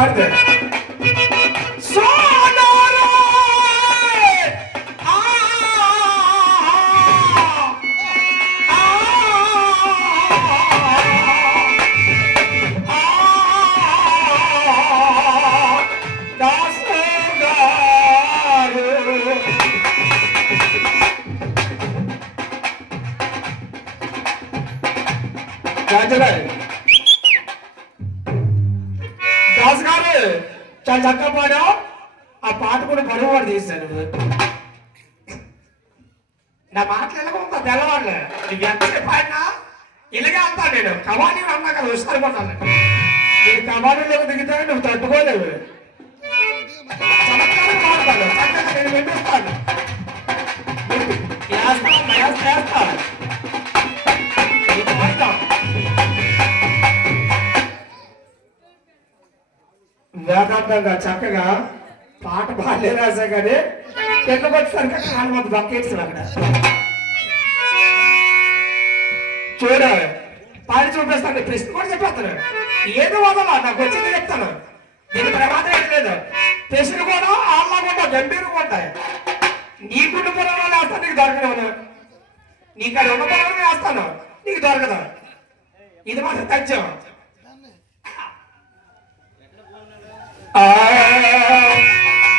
పాడితే దాస్ గారు చాలా చక్కగా పాడావు. ఆ పాట కూడా బరువు వాడు తీశాను. నా మాటలు ఎలాగొందా తెల్లవారులే నీకు ఎంతసేపు పాడినా ఇలాగే వెళ్తాను. నేను కవానీ అన్నా కదా హుషారు కొట్టాలి. నేను కవానీలోకి దిగితే నువ్వు తట్టుకోలేవు. చమత్కారం పాడతాను చక్కగా నేను వినిపిస్తాను. చేస్తాను వేదాంతంగా చక్కగా పాట బాగాలే రాసా కానీ కిందకు వచ్చేసరికి కాలు మంది బక్కేట్స్ అక్కడ చూడ పాడి చూపిస్తాను. ప్రశ్న కూడా చెప్పేస్తాను. ఏదో వదలా నాకు వచ్చింది చెప్తాను. దీని ప్రమాదం ఏం లేదు. ప్రశ్నలు కూడా ఆళ్ళ కూడా గంభీరంగా ఉంటాయి. నీ గుండె పొలంలో వేస్తాను నీకు దొరకదు. నీకు అది ఉన్న పొలంలో వేస్తాను నీకు దొరకదు. ఇది మాత్రం తథ్యం.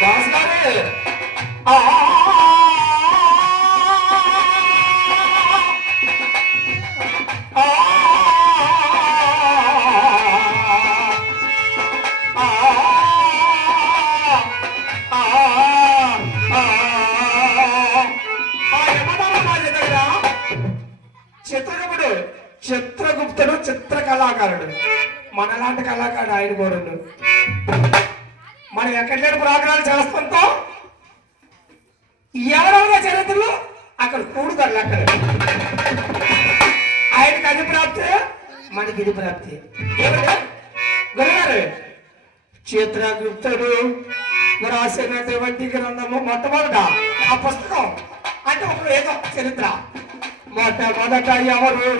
దాస్ గారు చిత్రగుప్తుడు చిత్ర కళాకారుడు. మనలాంటి కళాకారుడు ఆయన కూడా. మనం ఎక్కడ లేని ప్రోగ్రాలు చేస్తుంటో ఎవరెవరో చరిత్రలు అక్కడ కూడుతారు. అక్కడ ఆయనకి అది ప్రాప్తి మనకి ఇది ప్రాప్తి. ఏమిటి గురుగారు చిత్రగుప్తుడు రాసినటువంటి గ్రంథము మొట్టమొదట ఆ పుస్తకం అంటే ఒక ఏదో చరిత్ర మొట్టమొదట ఎవరు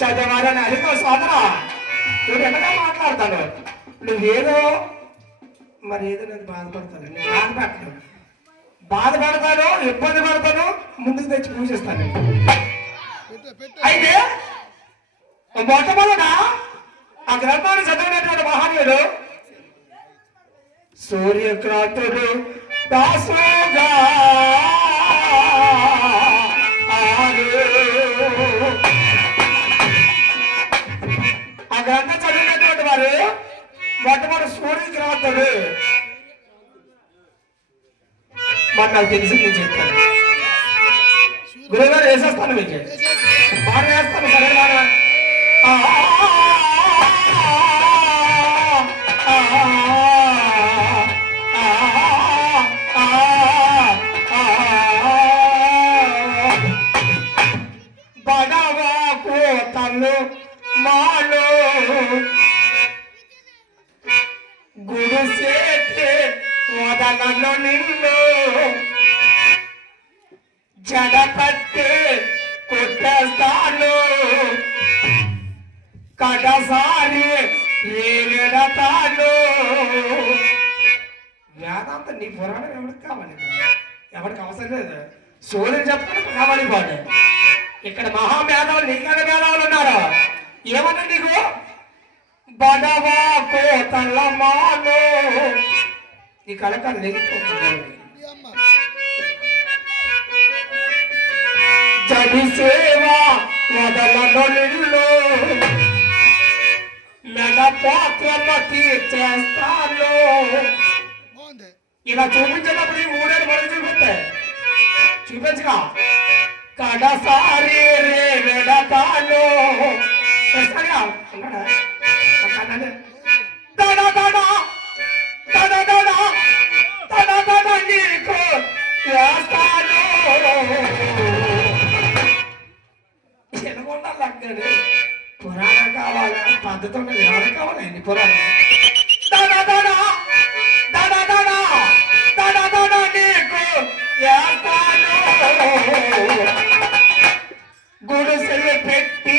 చదివారని అడిగో సోదరా నువ్వు ఎన్నగా మాట్లాడతాను. నువ్వేదో మరి ఏదో నేను బాధపడతాను. నేను బాధపడతాను ఇబ్బంది పడతాను ముందుకు తెచ్చి పూజిస్తాను. అయితే మొట్టమొదట ఆ గ్రంథాన్ని చదివినటువంటి మహనీయుడు సూర్యక్రాంతుడు దాసుగా ఆ గ్రంథం చదివినటువంటి వారు మొట్టమొదటి సూర్యక్రాంతుడు. మరి నాకు తెలిసి నేను చెప్తాను. గురుగారు వేసేస్తాను మీకు బాగా వేస్తాను. సరే బాగా బడవాకు తల్లు మాలో గుడిసేటి వదలను నిన్ను జడపట్టి కొట్టేస్తాను కడసారి రేగడతాను. వేదాంతం నీ పురాణం ఎవరికి కావాలి? ఎవరికి అవసరం లేదు. సూర్యుడు చెప్పడానికి కావాలి పాడు. ఇక్కడ మహామేధావులు నీకన్నా మేధావులు ఉన్నారు. ఏమన్నా నీకు బడవా కోతల మాలో నీ కళకాలు నెగిపోతున్నాడు. జడి సేవ వదలను నిన్ను మెడ పాత్రలో తీర్చేస్తాను. ఇలా చూపించేటప్పుడు ఈ మూడేళ్ళు మనకు చూపిస్తాయి. చూపించగా కడసారి రే వెడతాను నీకు వేస్తాను. ఎనుకుండాలి అక్కడ పురాణం కావాలా పద్ధతి ఉండదు. ఎవరు కావాలండి పురాణం? నీకు వేస్తాను. గుడిసెలు పెట్టి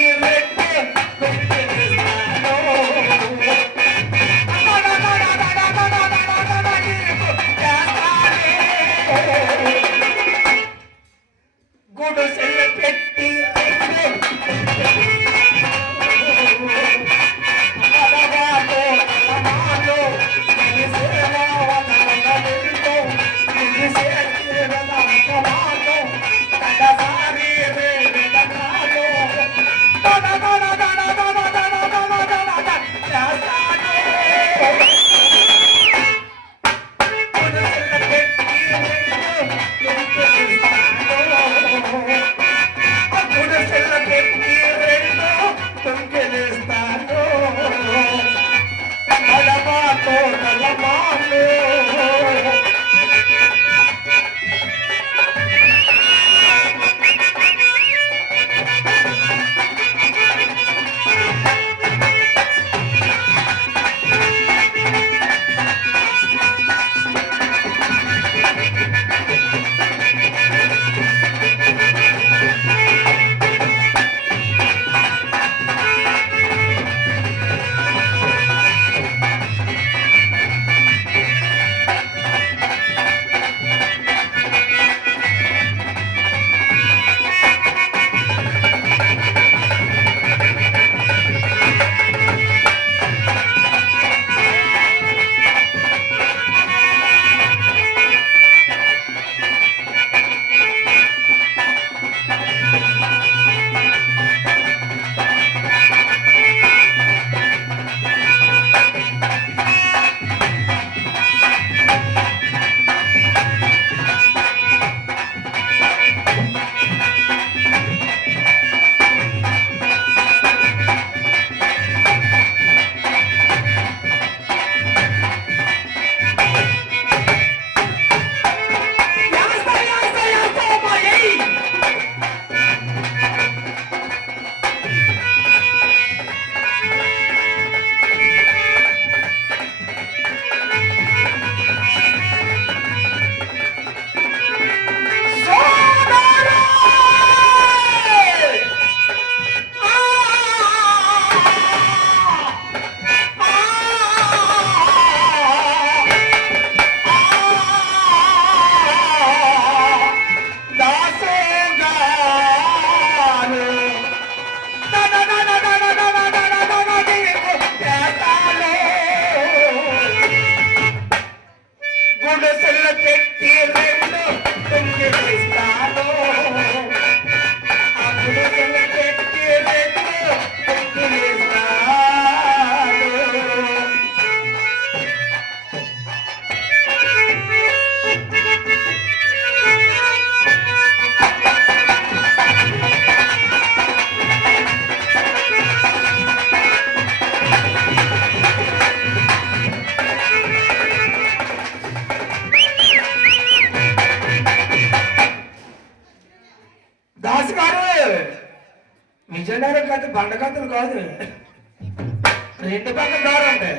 విజయనగరం కాదు, బండకంతులు కాదు, రెండు పక్కల దారి ఉంటాయి.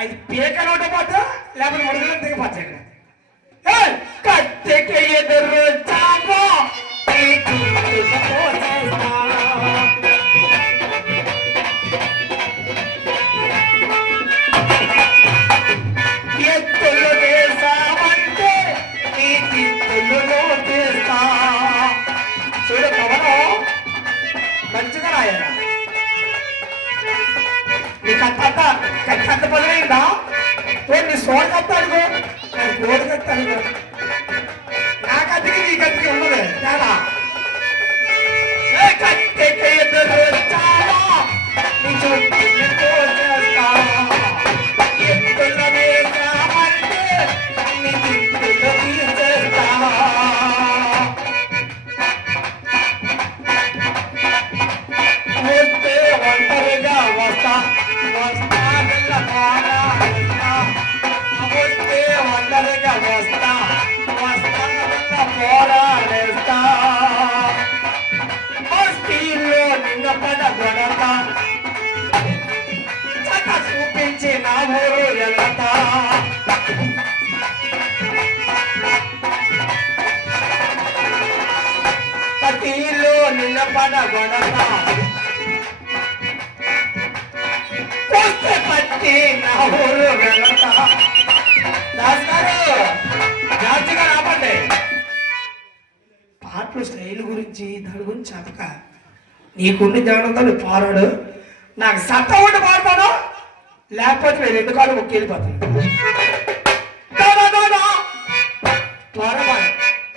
అది పీకలు ఉండబోతా లేకపోతే ముడుగులు దిగిపోతాయి. కట్టెకి ఎదురు చాపో ఎత్తులు వేసామంటే నీ తిత్తులు తీస్తా. చూడు కవనం మంచిగా రాయాల. నీకు అంత పదవైందా? నీ సోడ కత్త అడుగు, నేను కోడి కత్త అడుగు. నా కత్తికి నీ కత్తికి ఉన్నది తేడా. కట్టెకి ఎదురు చాలా నీ చుట్టూ చేస్తా. ఎత్తుల వేసామంటే నీ తిత్తులు తీసేస్తా. వస్తే ఒంటరిగా వస్తా, వస్తానల్ల పోరాడేస్తా. వస్తే ఒంటరిగా వస్తా, వస్తానల్ల పోరాడేస్తా. బస్తీల్లో నిన్న పడ గొడత చట చూపించి నా ఊరు వెళ్తా. పతిలో నిన్న పడ గొడత పట్టి నా ఊరు వెళ్తా. దాస్ గారు జాతిగా రాబండి. పాటలు స్టైల్ గురించి దాని గురించి చెప్పక, నీకుండి జ్ఞానంతో నువ్వు పారాడు. నాకు సత్తా ఉండి పాడతాను, లేకపోతే నేను రెండు కాళ్ళు మొక్కి వెళ్ళిపోతాను. త్వరగా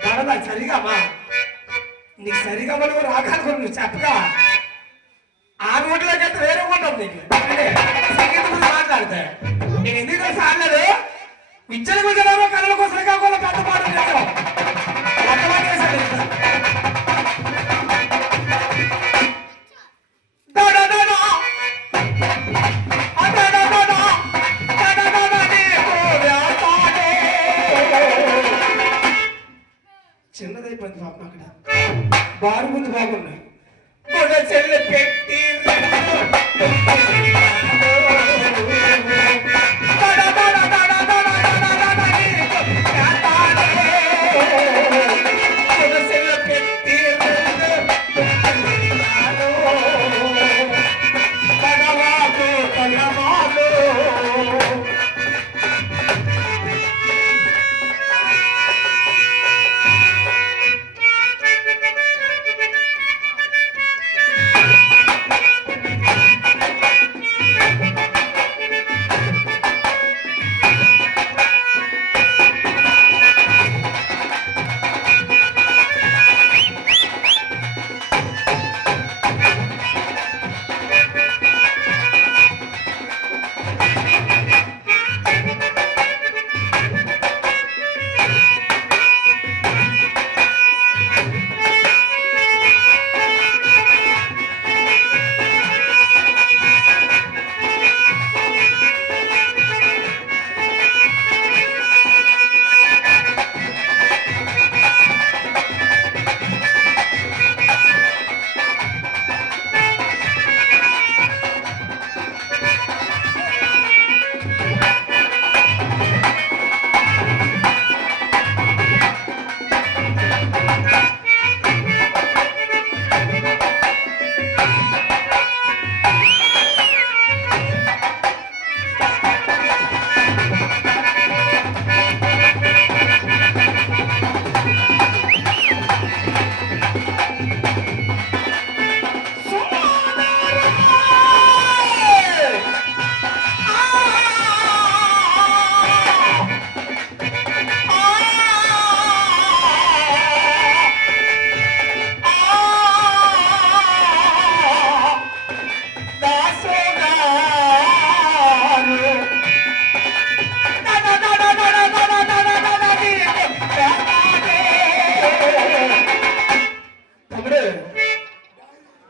త్వరగా సరిగా మా నీకు సరిగా మనం రాగాను నువ్వు చెప్పగా ఆ రోడ్లోకి వెళ్తే వేరే ఉంటుంది నీకు. అంటే సంగీతం గురించి మాట్లాడితే నేను ఎందుకు తెలిసి ఆడలేదు. విద్యల గురించి కళల కోసం కాకుండా పెద్ద పాటలు చేసావు, పెద్ద పాట వేసాడు. బాగున్నాయి గుడచెల్లు పెట్టి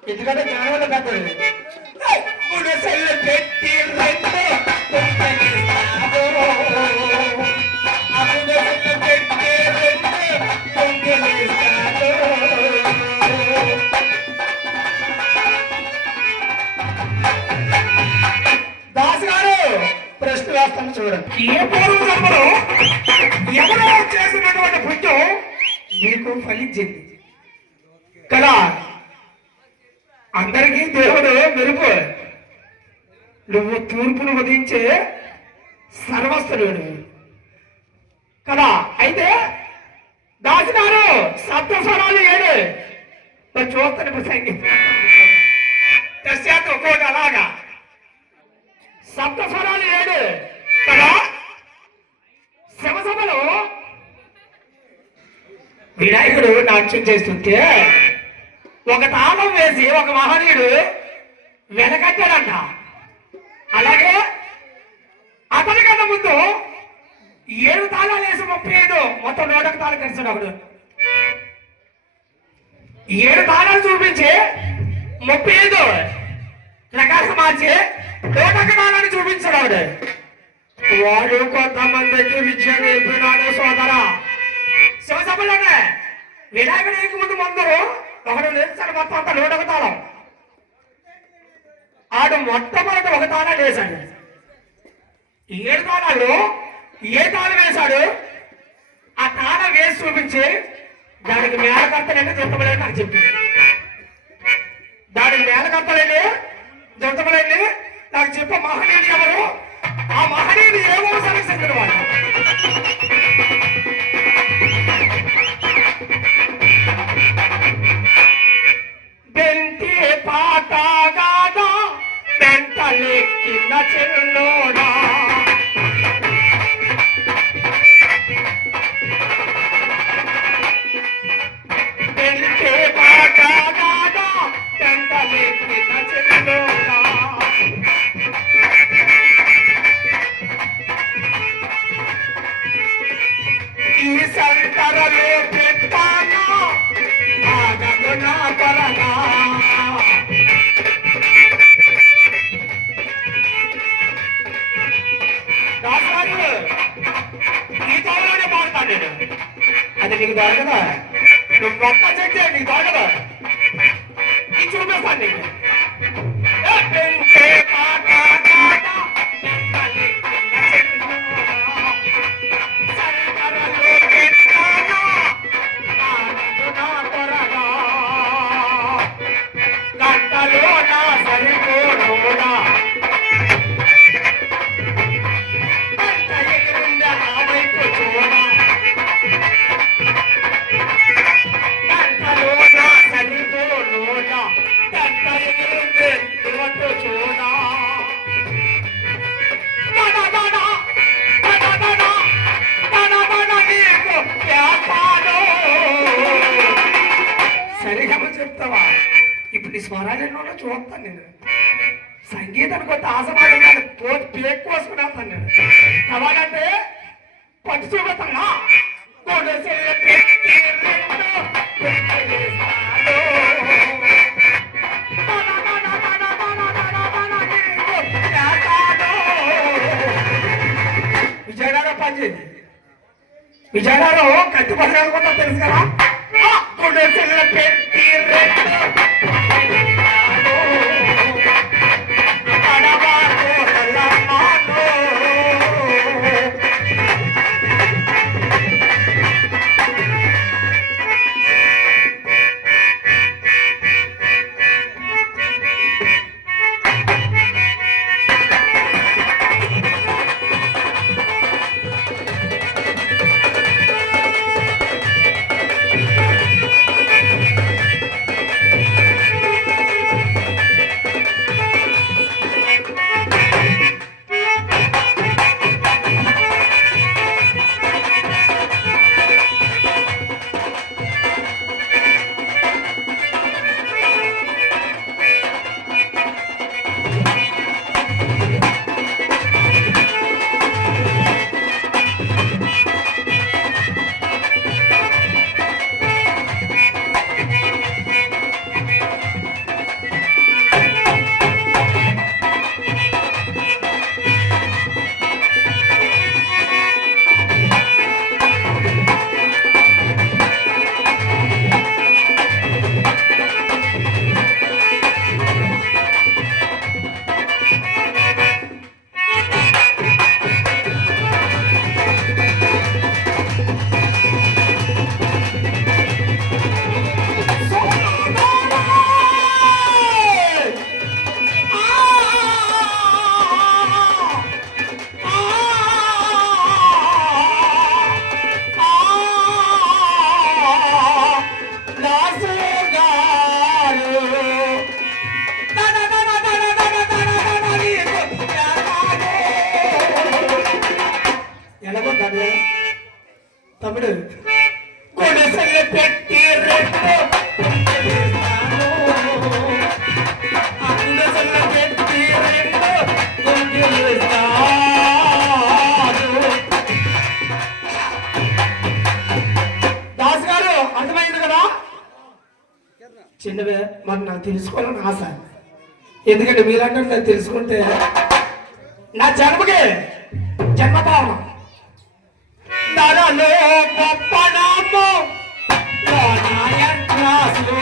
ఎందుకంటే జ్ఞానం పెద్దది గుడిసెల్లు పెట్టి దాస్ గారు ప్రశ్న వేస్తాను చూడండి ఏ పూర్వజన్మలో ఎవరో చేసినటువంటి పుణ్యం మీకు ఫలించింది కదా అందరికీ దేవుడు మెరుపు నువ్వు తూర్పును ఉదయించే సర్వస్వరుడు కదా అయితే దాసినారు సప్తస్వరాలు 7 మరి చూస్తాను ఇప్పుడు సంగీతం ఒక్కోటి అలాగా సప్తస్వరాలు 7 కదా శివసభలో వినాయకుడు నాట్యం చేస్తుంటే ఒక తాళం వేసి ఒక మహనీయుడు వెనకట్టాడంట అలాగే అతని కన్నా ముందు 7 తాళాలు వేసి 35 మొత్తం 101 తాళం కలిసాడు అప్పుడు 7 తాళాలు చూపించి 35 ప్రకాశం మార్చి 101 తాళాన్ని చూపించాడు ఆవిడ వాడు కొంతమందికి విద్య నేర్పినాడు సోదరా శివసభలోనే వినాయకుడికి ముందు మందరు ఒకడు లేచాడు మొత్తం అంతా 101 తాళం ఆడు మొట్టమొదటి 1 తాళం వేశాడు 7 తాళాలు ఏ తాళం వేశాడు ఆ తాళం వేసి చూపించి దానికి మేళకర్తలేని జంతమలేని నాకు చెప్పింది దానికి మేళకర్తలేని జంతమలేని నాకు చెప్పే మహనీయుడు ఎవరు ఆ మహనీయుడు ఏ వంశానికి చెందిన వాడు బెంటి పాటగాదా బెంటలెక్కిన చెల్లోడా బెంటి పాటగాదా బెంటలెక్కిన చెల్లోడా ఈ సంతరలో పెట్టానా ఆగదు నా పరనా గీతాలోనే పాడతాను నేను అది నీకు దొరకదా నువ్వు మొత్తం చెక్ నీకు దొరకదా చూపిస్తాను నీకు. ఇప్పుడు నీ స్వరాలు ఎన్నో చూస్తాను నేను. సంగీతానికి కొంత ఆశపడి పేక్ కోసుకుని వెళ్తాను నేను. కావాలంటే పట్టు చూపెత్తన్నా విజయనగరం పనిచేది. విజయనగరం కత్తి పడకుండా తెలుసు కదా. పెట్టి తమ్ముడు కొడసలు పెట్టి దాస్ గారు అర్థమైంది కదా. చిన్నవే మరి నాకు తెలుసుకోవాలని ఆశ. ఎందుకంటే మీరంటే నాకు తెలుసుకుంటే నా జన్మకి జన్మతావనం నరలో గొప్పనామో నాయన్రాసు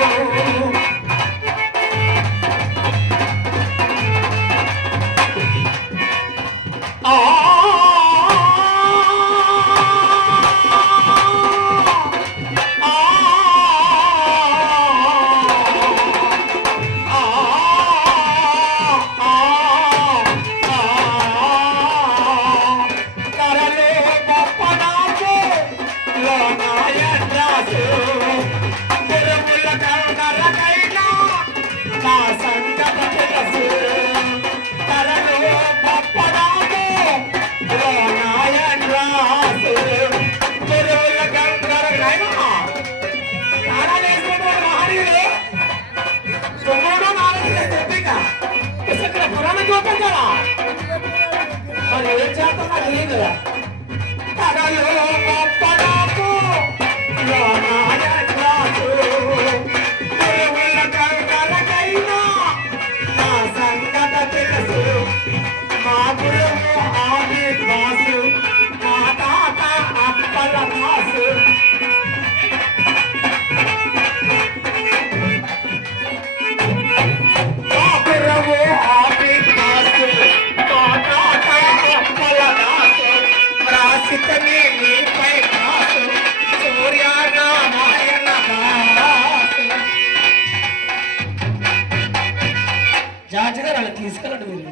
తీసుకెళ్ళండి మీరు.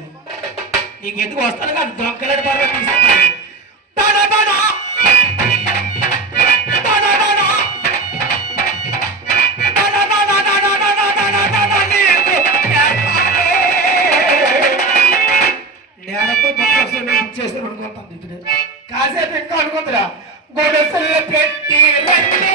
నీకు ఎందుకు వస్తాను కాదు దొంగలాంటి పర్వ తీసుకెళ్ళండి. Tada Tada Tada Tada Tada Tada Tada Tada Tada Tada నీకు చేస్తాను. నేనతో బుక్ చేస్తాను అనుకుంటాను. ఇక్కడ కాసేపు ఇంకా అనుకుంటురా గొడవలు పెట్టి రండి